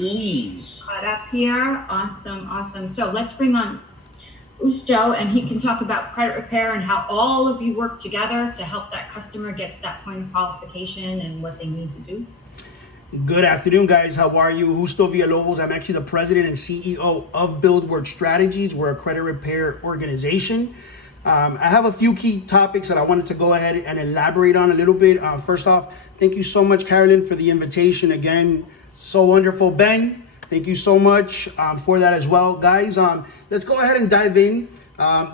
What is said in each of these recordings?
please. Caught up here. Awesome. So let's bring on Usto, and he can talk about credit repair and how all of you work together to help that customer get to that point of qualification and what they need to do. Good afternoon, guys. How are you? Justo Villalobos. I'm actually the president and CEO of BuildWord Strategies. We're a credit repair organization. I have a few key topics that I wanted to go ahead and elaborate on a little bit. First off, thank you so much, Carolyn, for the invitation. Again, so wonderful. Ben, thank you so much for that as well. Guys, let's go ahead and dive in.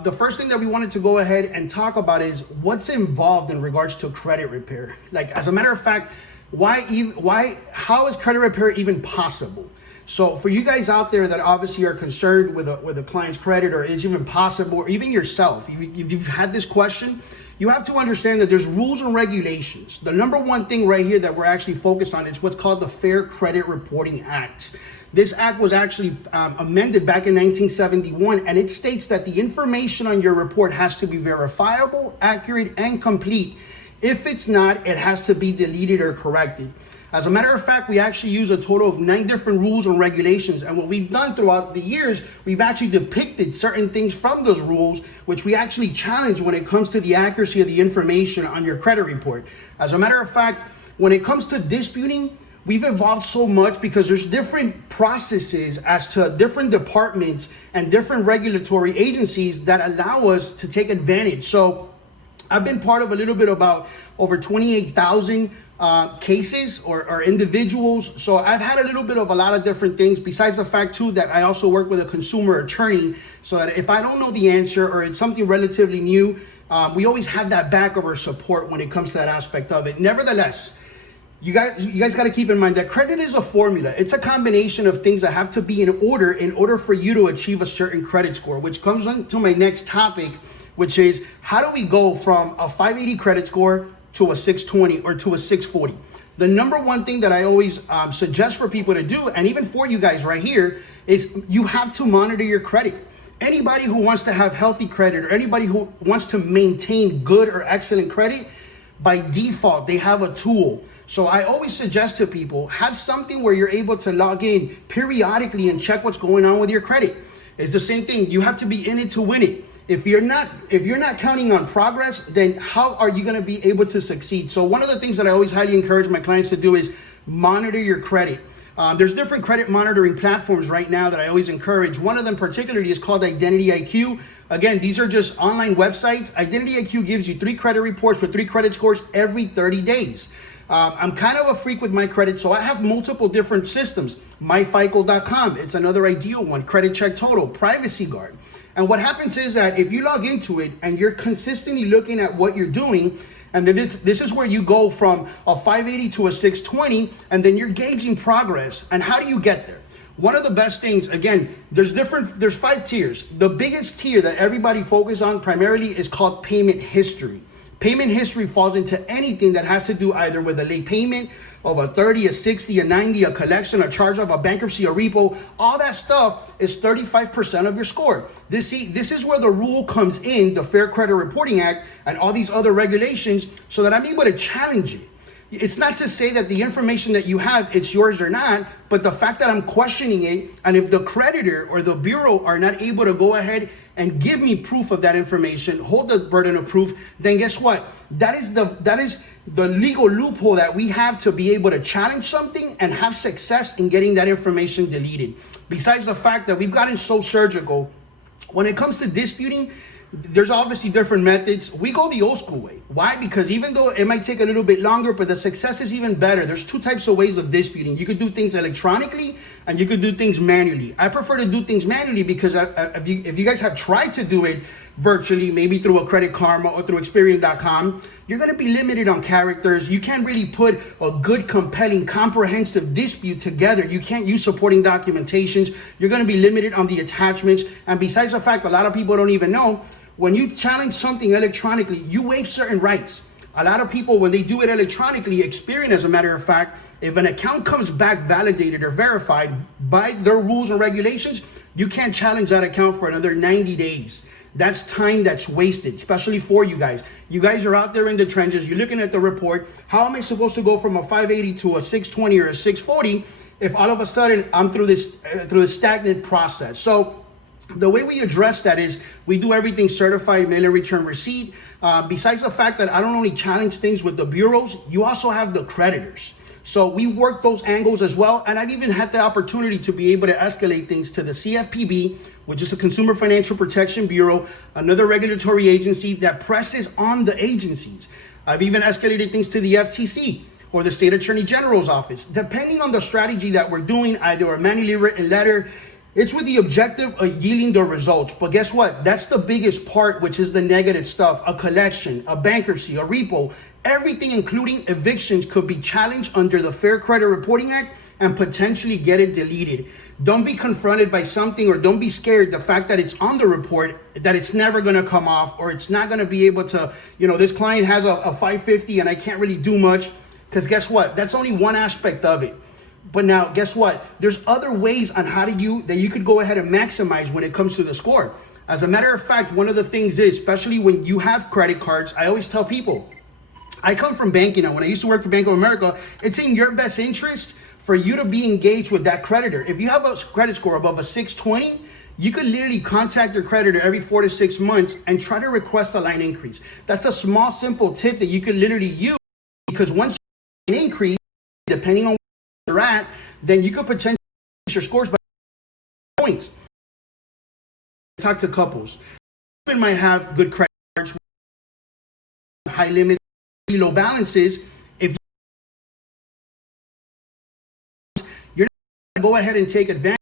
The first thing that we wanted to go ahead and talk about is what's involved in regards to credit repair. Like, as a matter of fact, how is credit repair even possible? So for you guys out there that obviously are concerned with a client's credit, or it's even possible, or even yourself, you've had this question, you have to understand that there's rules and regulations. The number one thing right here that we're actually focused on is what's called the Fair Credit Reporting Act. This act was actually amended back in 1971, and it states that the information on your report has to be verifiable, accurate, and complete. If it's not, it has to be deleted or corrected. As a matter of fact, we actually use a total of 9 different rules and regulations. And what we've done throughout the years, we've actually depicted certain things from those rules, which we actually challenge when it comes to the accuracy of the information on your credit report. As a matter of fact, when it comes to disputing, we've evolved so much because there's different processes as to different departments and different regulatory agencies that allow us to take advantage. So I've been part of a little bit about over 28,000 cases or individuals. So I've had a little bit of a lot of different things, besides the fact too that I also work with a consumer attorney, so that if I don't know the answer or it's something relatively new, we always have that back of our support when it comes to that aspect of it. Nevertheless, you guys got to keep in mind that credit is a formula. It's a combination of things that have to be in order for you to achieve a certain credit score, which comes on to my next topic, which is how do we go from a 580 credit score to a 620 or to a 640? The number one thing that I always suggest for people to do, and even for you guys right here, is you have to monitor your credit. Anybody who wants to have healthy credit, or anybody who wants to maintain good or excellent credit, by default, they have a tool. So I always suggest to people, have something where you're able to log in periodically and check what's going on with your credit. It's the same thing. You have to be in it to win it. If you're not counting on progress, then how are you going to be able to succeed? So one of the things that I always highly encourage my clients to do is monitor your credit. There's different credit monitoring platforms right now that I always encourage. One of them particularly is called Identity IQ. Again, these are just online websites. Identity IQ gives you 3 credit reports for 3 credit scores every 30 days. I'm kind of a freak with my credit, so I have multiple different systems. MyFICO.com, it's another ideal one. Credit Check Total, Privacy Guard. And what happens is that if you log into it and you're consistently looking at what you're doing, and then this is where you go from a 580 to a 620, and then you're gauging progress. And how do you get there? One of the best things, again, there's 5 tiers. The biggest tier that everybody focuses on primarily is called payment history. Payment history falls into anything that has to do either with a late payment of a 30, a 60, a 90, a collection, a charge off, a bankruptcy, a repo. All that stuff is 35% of your score. This is where the rule comes in, the Fair Credit Reporting Act and all these other regulations, so that I'm able to challenge it. It's not to say that the information that you have, it's yours or not, but the fact that I'm questioning it, and if the creditor or the bureau are not able to go ahead and give me proof of that information, hold the burden of proof, then guess what? That is the legal loophole that we have to be able to challenge something and have success in getting that information deleted. Besides the fact that we've gotten so surgical, when it comes to disputing, there's obviously different methods. We go the old school way. Why? Because even though it might take a little bit longer, but the success is even better. There's 2 types of ways of disputing. You could do things electronically and you could do things manually. I prefer to do things manually because if you guys have tried to do it virtually, maybe through a Credit Karma or through Experian.com, you're going to be limited on characters. You can't really put a good, compelling, comprehensive dispute together. You can't use supporting documentations. You're going to be limited on the attachments. And besides the fact, a lot of people don't even know, when you challenge something electronically, you waive certain rights. A lot of people, when they do it electronically, Experian, as a matter of fact, if an account comes back validated or verified by their rules and regulations, you can't challenge that account for another 90 days. That's time that's wasted, especially for you guys. You guys are out there in the trenches. You're looking at the report. How am I supposed to go from a 580 to a 620 or a 640 if all of a sudden I'm through this stagnant process. So the way we address that is we do everything certified mail and return receipt. Besides the fact that I don't only challenge things with the bureaus, you also have the creditors. So we work those angles as well. And I've even had the opportunity to be able to escalate things to the CFPB, which is a Consumer Financial Protection Bureau, another regulatory agency that presses on the agencies. I've even escalated things to the FTC or the State Attorney General's office. Depending on the strategy that we're doing, either a manually written letter, it's with the objective of yielding the results. But guess what? That's the biggest part, which is the negative stuff. A collection, a bankruptcy, a repo, everything including evictions could be challenged under the Fair Credit Reporting Act and potentially get it deleted. Don't be confronted by something, or don't be scared the fact that it's on the report that it's never going to come off, or it's not going to be able to, this client has a 550 and I can't really do much. Because guess what? That's only one aspect of it. But now, guess what? There's other ways on how that you could go ahead and maximize when it comes to the score. As a matter of fact, one of the things is, especially when you have credit cards, I always tell people, I come from banking now. When I used to work for Bank of America, it's in your best interest for you to be engaged with that creditor. If you have a credit score above a 620, you could literally contact your creditor every 4 to 6 months and try to request a line increase. That's a small, simple tip that you could literally use, because once you increase, depending on where you're at, then you could potentially increase your scores by points. Talk to couples. Women might have good credit cards, high limits, low balances. If you're not going to go ahead and take advantage,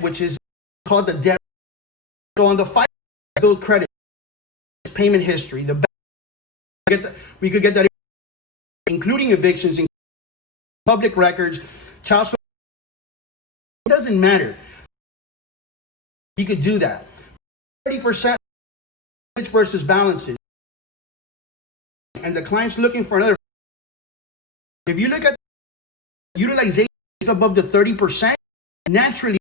which is called the debt. So on the 5 build credit, payment history, we could get that, including evictions, public records, child support. It doesn't matter. You could do that. 30% versus balances. And the client's looking for another. If you look at utilization is above the 30%, naturally,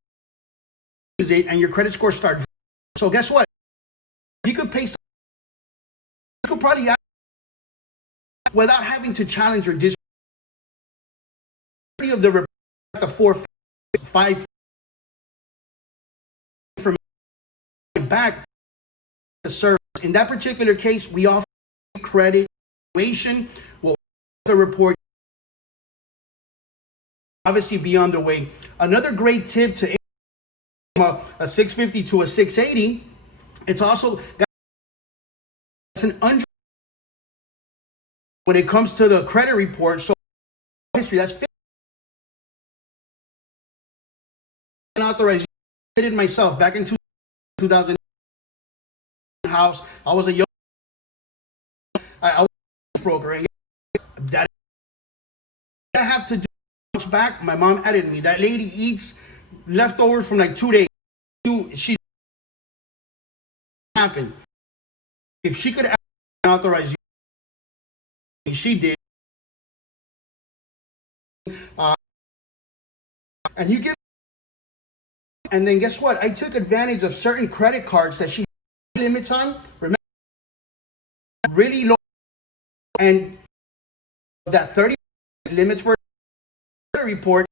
and your credit score starts. So guess what? You could pay. You could probably, without having to challenge your dispute of the 4, 5 from back the service. In that particular case, we offer credit evaluation. Will the report obviously be on the way. Another great tip to a 650 to a 680. It's also an under when it comes to the credit report. So history, that's authorized. I did it myself back in 2000 house. I was a young I was a broker, and that I have to do back. My mom added me. That lady eats leftovers from like 2 days. She happened. If she could authorize you, she did. And you give, and then guess what? I took advantage of certain credit cards that she had limits on. Remember, really low, and that 30 limits for report,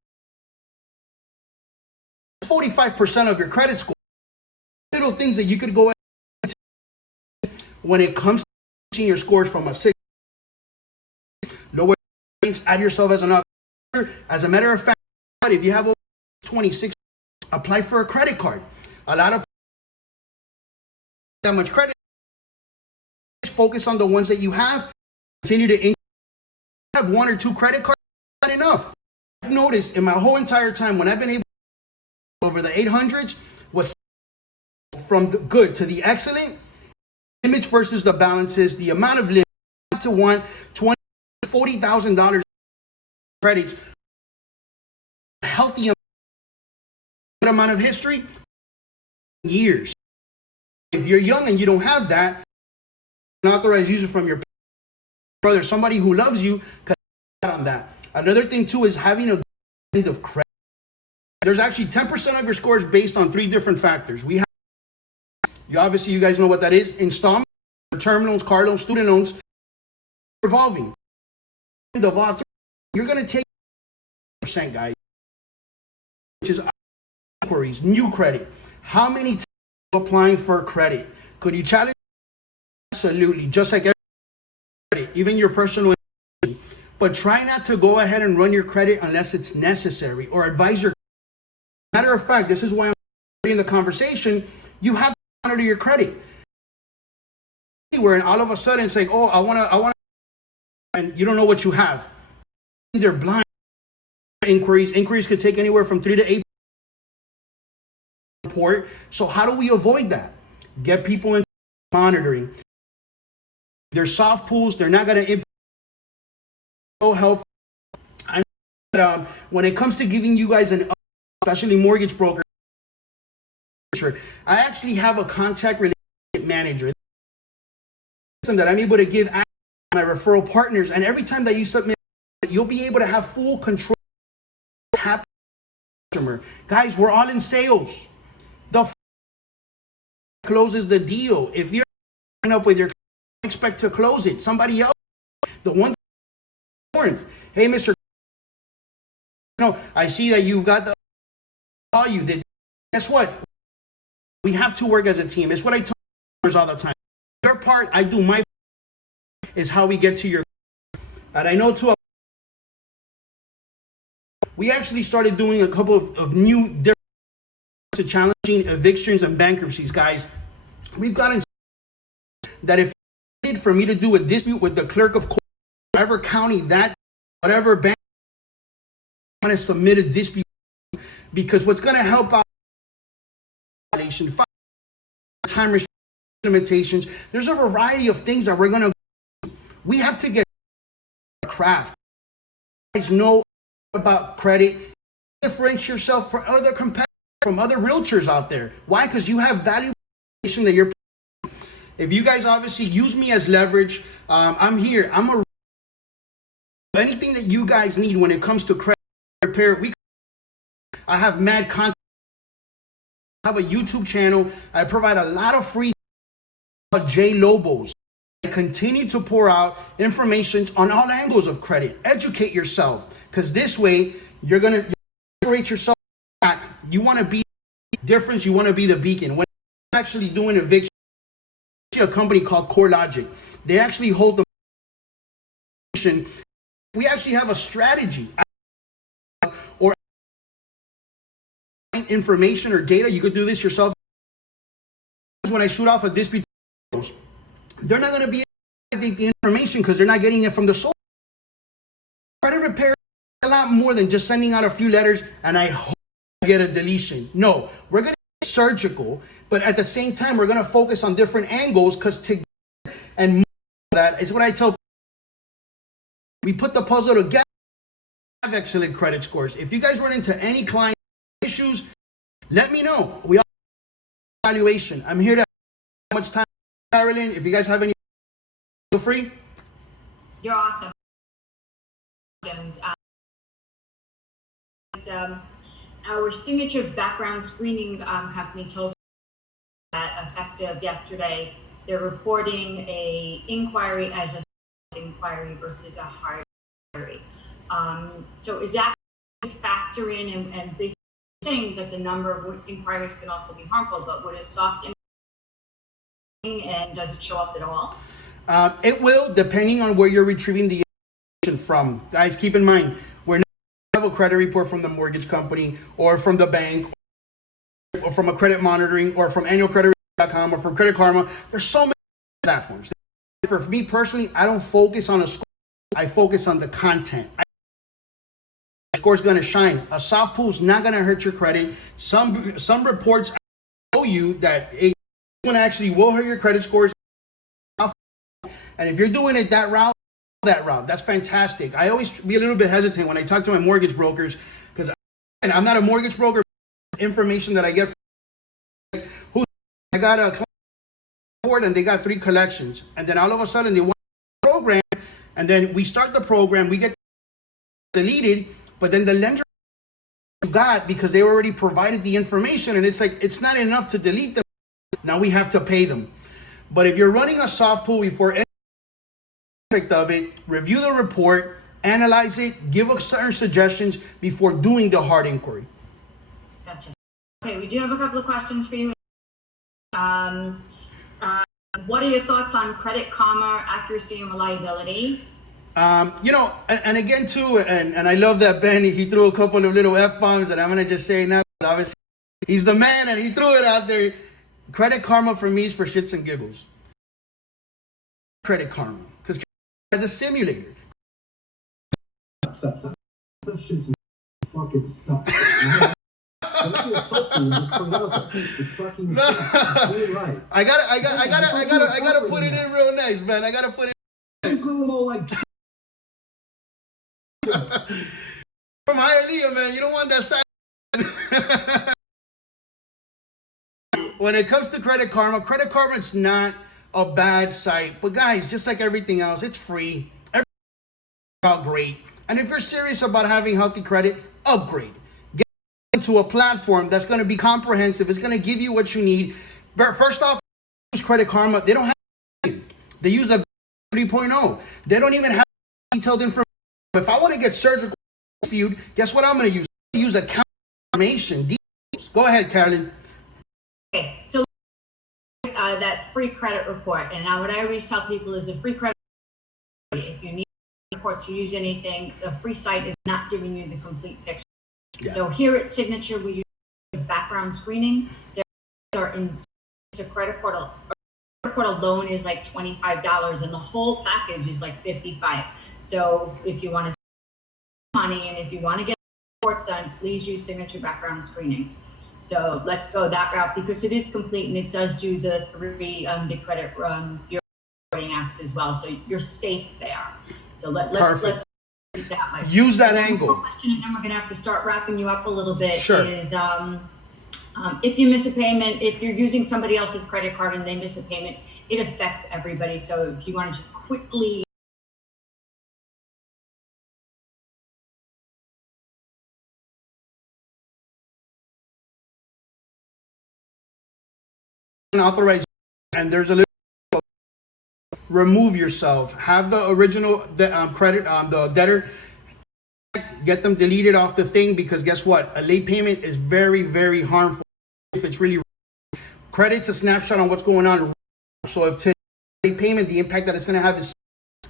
45% of your credit score. Little things that you could go ahead when it comes to seeing your scores from a 6. Lower rates, add yourself as an option. As a matter of fact, if you have over 26, apply for a credit card. A lot of that much credit. Focus on the ones that you have. Continue to increase. Have 1 or 2 credit cards, not enough. I've noticed in my whole entire time when I've been able to over the 800s was from the good to the excellent. Limits versus the balances, the amount of limits to $20,000, $40,000 credits, healthy amount of history, years. If you're young and you don't have that, an authorized user from your brother, somebody who loves you, on that. Another thing too is having a end of credit. There's actually 10% of your scores based on 3 different factors. We have, you guys know what that is: installment, term loans, car loans, student loans, revolving. End of all 3, you're going to take guys, which is inquiries, new credit. How many times are you applying for credit? Could you challenge? Absolutely, just like every credit, even your personal. But try not to go ahead and run your credit unless it's necessary, or advise your. Matter of fact, this is why I'm in the conversation. You have to monitor your credit. Where and all of a sudden it's like, oh, I want, and you don't know what you have. They're blind. Inquiries could take anywhere from 3 to 8 report. So how do we avoid that? Get people in monitoring. They're soft pools. They're not going to help. When it comes to giving you guys an, especially mortgage broker, I actually have a contact relationship manager that I'm able to give my referral partners, and every time that you submit, you'll be able to have full control. Customer, guys, we're all in sales. The closes the deal. If you're up with your, expect to close it. Somebody else, the one. Hey, Mr. I see that you've got the. Call you did. Guess what? We have to work as a team. It's what I tell customers all the time. Your part, I do my. Is how we get to your. And I know too. We actually started doing a couple of new different to challenging evictions and bankruptcies, guys. We've gotten that if for me to do a dispute with the clerk of court, whatever county that, whatever bank, I want to submit a dispute, because what's going to help out violation, time limitations. There's a variety of things that we're going to. We have to get craft. You guys know about credit. Differentiate yourself from other competitors, from other realtors out there. Why? Because you have value that you're. If you guys obviously use me as leverage, I'm here. Anything that you guys need when it comes to credit repair. I have mad content. I have a YouTube channel. I provide a lot of free J Lobos. I continue to pour out information on all angles of credit. Educate yourself, because this way you're gonna separate yourself back. You want to be difference. You want to be the beacon. When you're actually doing eviction, a company called CoreLogic, they actually hold the. We actually have a strategy or information or data. You could do this yourself. When I shoot off a dispute, they're not going to be able to get the information because they're not getting it from the source. Credit repair is a lot more than just sending out a few letters and I hope I get a deletion. No, we're going to be surgical, but at the same time, we're going to focus on different angles, because together and that is what I tell people. We put the puzzle together. Have excellent credit scores. If you guys run into any client issues, let me know. We all evaluation. I'm here to have much time. Carolyn, if you guys have any, feel free. You're awesome. Our signature background screening company told us that effective yesterday, they're reporting a inquiry as a inquiry versus a hard inquiry. So is that a factor in and basically saying that the number of inquiries can also be harmful, but would a soft and does it show up at all? It will, depending on where you're retrieving the information from. Guys, keep in mind, we're not going to have a credit report from the mortgage company or from the bank or from a credit monitoring or from annualcredit.com or from Credit Karma. There's so many platforms. For me personally, I don't focus on a score. I focus on the content. The score's going to shine. A soft pool's not going to hurt your credit. Some reports show you that one actually will hurt your credit scores. And if you're doing it that route, that's fantastic. I always be a little bit hesitant when I talk to my mortgage brokers, because I'm not a mortgage broker. Information that I get from I got a client report and they got 3 collections, and then all of a sudden they want a program, and then we start the program, we get deleted, but then the lender got, because they already provided the information, and it's like it's not enough to delete them. Now we have to pay them. But if you're running a soft pool before any aspect of it, review the report, analyze it, give us certain suggestions before doing the hard inquiry. Gotcha. Okay, we do have a couple of questions for you. What are your thoughts on Credit Karma, accuracy, and reliability? And again too, and I love that Ben, he threw a couple of little F-bombs, and I'm gonna just say now, obviously, he's the man, and he threw it out there. Credit Karma for me is for shits and giggles. Credit Karma, because it's a simulator. That shit's fucking stuff. I gotta put it in real nice, man. I gotta put it in. From Hialeah, man, you don't want that side. When it comes to Credit Karma, it's not a bad site. But guys, just like everything else, it's free. Everything's out great. And if you're serious about having healthy credit, upgrade. Get into a platform that's going to be comprehensive. It's going to give you what you need. But first off, use Credit Karma. They don't have. They use a 3.0. They don't even have detailed information. If I want to get surgical dispute, guess what I'm going to use? I'm going to use account information. Details. Go ahead, Carolyn. Okay, so that free credit report, and now what I always tell people is a free credit report, if you need a report to use anything, the free site is not giving you the complete picture. Yeah. So here at Signature, we use background screening. There are in a credit portal. A credit portal loan is like $25, and the whole package is like $55. So if you want to save money and if you want to get reports done, please use Signature background screening. So let's go that route because it is complete and it does do the 3 big credit bureau reporting acts as well. So you're safe there. So let's do it that way. Use that angle. One more question, and then we're gonna have to start wrapping you up a little bit. Sure. Is if you miss a payment, if you're using somebody else's credit card and they miss a payment, it affects everybody. So if you want to just quickly authorize, and there's a little remove yourself, have the original credit the debtor, get them deleted off the thing, because guess what, a late payment is very, very harmful if it's really credit's a snapshot on what's going on. So if today late payment, the impact that it's going to have is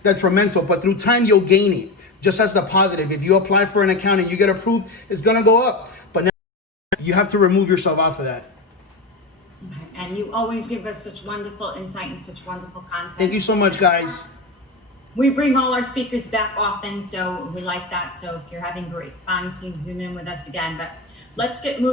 detrimental, but through time you'll gain it just as the positive. If you apply for an account and you get approved, it's going to go up, but now you have to remove yourself off of that. And you always give us such wonderful insight and such wonderful content. Thank you so much, guys. We bring all our speakers back often, so we like that. So if you're having great fun, please zoom in with us again. But let's get moving.